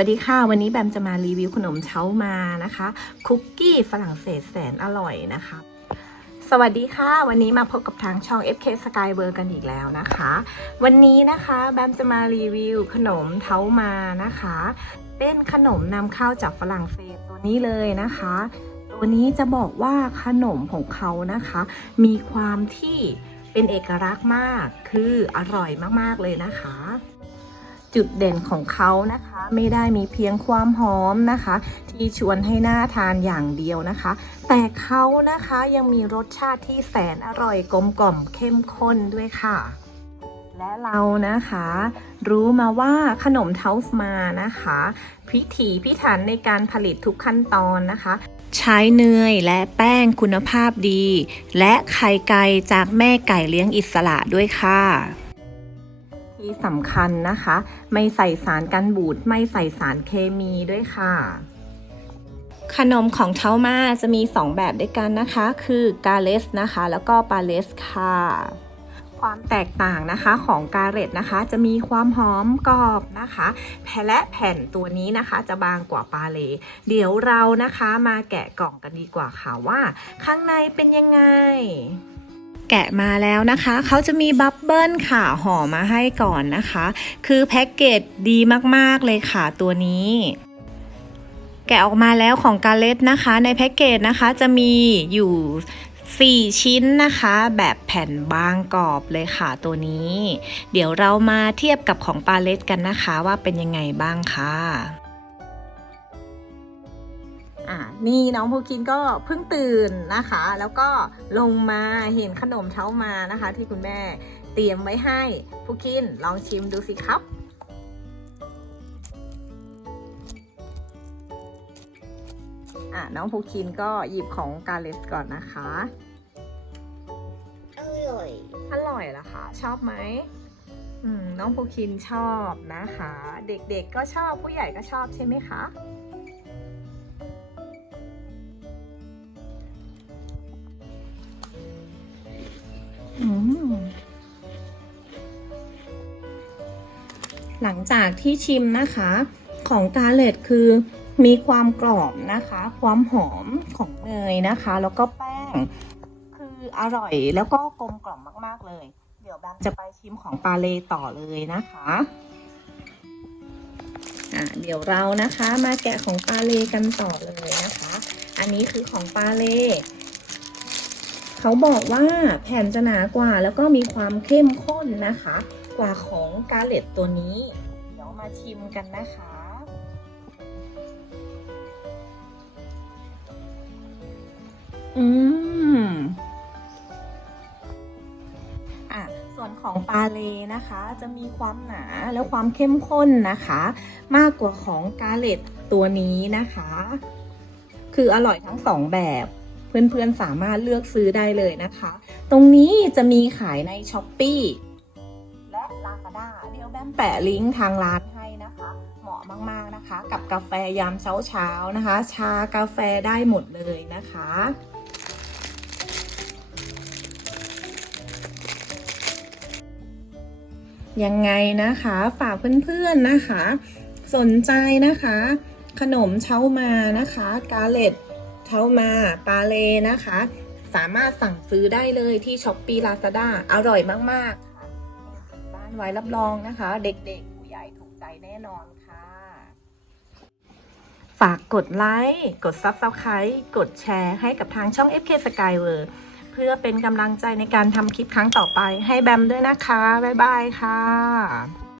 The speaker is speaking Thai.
วัสดีค่ะ วันนี้แบมจะมารีวิวขนมเช้ามานะคะ คุกกี้ฝรั่งเศสแสนอร่อยนะคะ สวัสดีค่ะ วันนี้มาพบกับทางช่อง FK Sky w o r กันอีกแล้วนะคะ วันนี้นะคะแบมจะมารีวิวขนมเท้ามานะคะ เป็นขนมนำเข้าจากฝรั่งเศสตัวนี้เลยนะคะ ตัวนี้จะบอกว่าขนมของเขานะคะ มีความที่เป็นเอกลักษณ์มากคืออร่อยมากๆเลยนะคะ จุดเด่นของเขานะคะ ไม่ได้มีเพียงความหอมนะคะ ที่ชวนให้น่าทานอย่างเดียวนะคะ แต่เขานะคะยังมีรสชาติที่แสนอร่อยกลมกล่อมเข้มข้นด้วยค่ะและเรานะคะ รู้มาว่าขนมเทาส์มานะคะ พิถีพิถันในการผลิตทุกขั้นตอนนะคะ ใช้เนยและแป้งคุณภาพดี และไข่ไก่จากแม่ไก่เลี้ยงอิสระด้วยค่ะ ที่สำคัญนะคะ ไม่ใส่สารกันบูดไม่ใส่สารเคมีด้วยค่ะ ขนมของเท้ามาจะมี 2 แบบด้วยกันนะคะ คือกาเลสนะคะ แล้วก็ปาเลสค่ะ ความแตกต่างนะคะของกาเรตนะคะ จะมีความหอมกรอบนะคะ แผ่และแผ่นตัวนี้นะคะ จะบางกว่าปาเล เดี๋ยวเรานะคะมาแกะกล่องกันดีกว่าค่ะว่า ข้างในเป็นยังไง แกะมาแล้วนะคะเขาจะมีบับเบิลค่ะห่อมาให้ก่อนนะคะ คือแพ็กเกจดีมากๆเลยค่ะตัวนี้แกะออกมาแล้วของกาเลตนะคะ ในแพ็กเกจนะคะจะมีอยู่ 4 ชิ้นนะคะ แบบแผ่นบางกรอบเลยค่ะตัวนี้ เดี๋ยวเรามาเทียบกับของปาเลตกันนะคะว่าเป็นยังไงบ้างค่ะอ่า นี่น้องภูกินก็เพิ่งตื่นนะคะ แล้วก็ลงมาเห็นขนมเช้ามานะคะ ที่คุณแม่เตรียมไว้ให้ภูกินลองชิมดูสิครับอ่าน้องภูคินก็หยิบของกาเลสก่อนนะคะ อร่อย อร่อยเหรอคะชอบไหมอืมน้องภูคินชอบนะคะ เด็กๆก็ชอบผู้ใหญ่ก็ชอบใช่ไหมคะ หลังจากที่ชิมนะคะของกาเลตคือมีความกรอบนะคะ ความหอมของเนยนะคะ แล้วก็แป้ง คืออร่อยแล้วก็กลมกล่อมมากๆเลย เดี๋ยวแบมจะไปชิมของปาเลต่อเลยนะคะอะเดี๋ยวเรานะคะมาแกะของปาเลกันต่อเลยนะคะ อันนี้คือของปาเลเขาบอกว่าแผ่นจะหนากว่าแล้วก็มีความเข้มข้นนะคะ กว่าของกาเลตตัวนี้ เดี๋ยวมาชิมกันนะคะ อืมอะ ส่วนของปาเลนะคะ จะมีความหนาและความเข้มข้นนะคะ มากกว่าของกาเลตตัวนี้นะคะ คืออร่อยทั้งสองแบบเพื่อนๆสามารถเลือกซื้อได้เลยนะคะ ตรงนี้จะมีขายใน s h อ p e แบมแปะลิงก์ทางร้านให้นะคะ เหมาะมากๆนะคะ กับกาแฟยามเช้าๆนะคะ ชากาแฟได้หมดเลยนะคะยังไงนะคะฝากเพื่อนๆนะคะ สนใจนะคะ ขนมเช้ามานะคะ กาเลตเช้ามาปาเลนะคะ สามารถสั่งซื้อได้เลยที่ช้อปปี้ลาซาด้าอร่อยมากๆานไว้รับรองนะคะ เด็กๆผู้ใหญ่ถูกใจแน่นอนค่ะ ฝากกดไลค์ กด Subscribe กดแชร์ให้กับทางช่อง FK Skyver เพื่อเป็นกำลังใจในการทำคลิปครั้งต่อไปให้แบมด้วยนะคะ บ๊ายบายค่ะ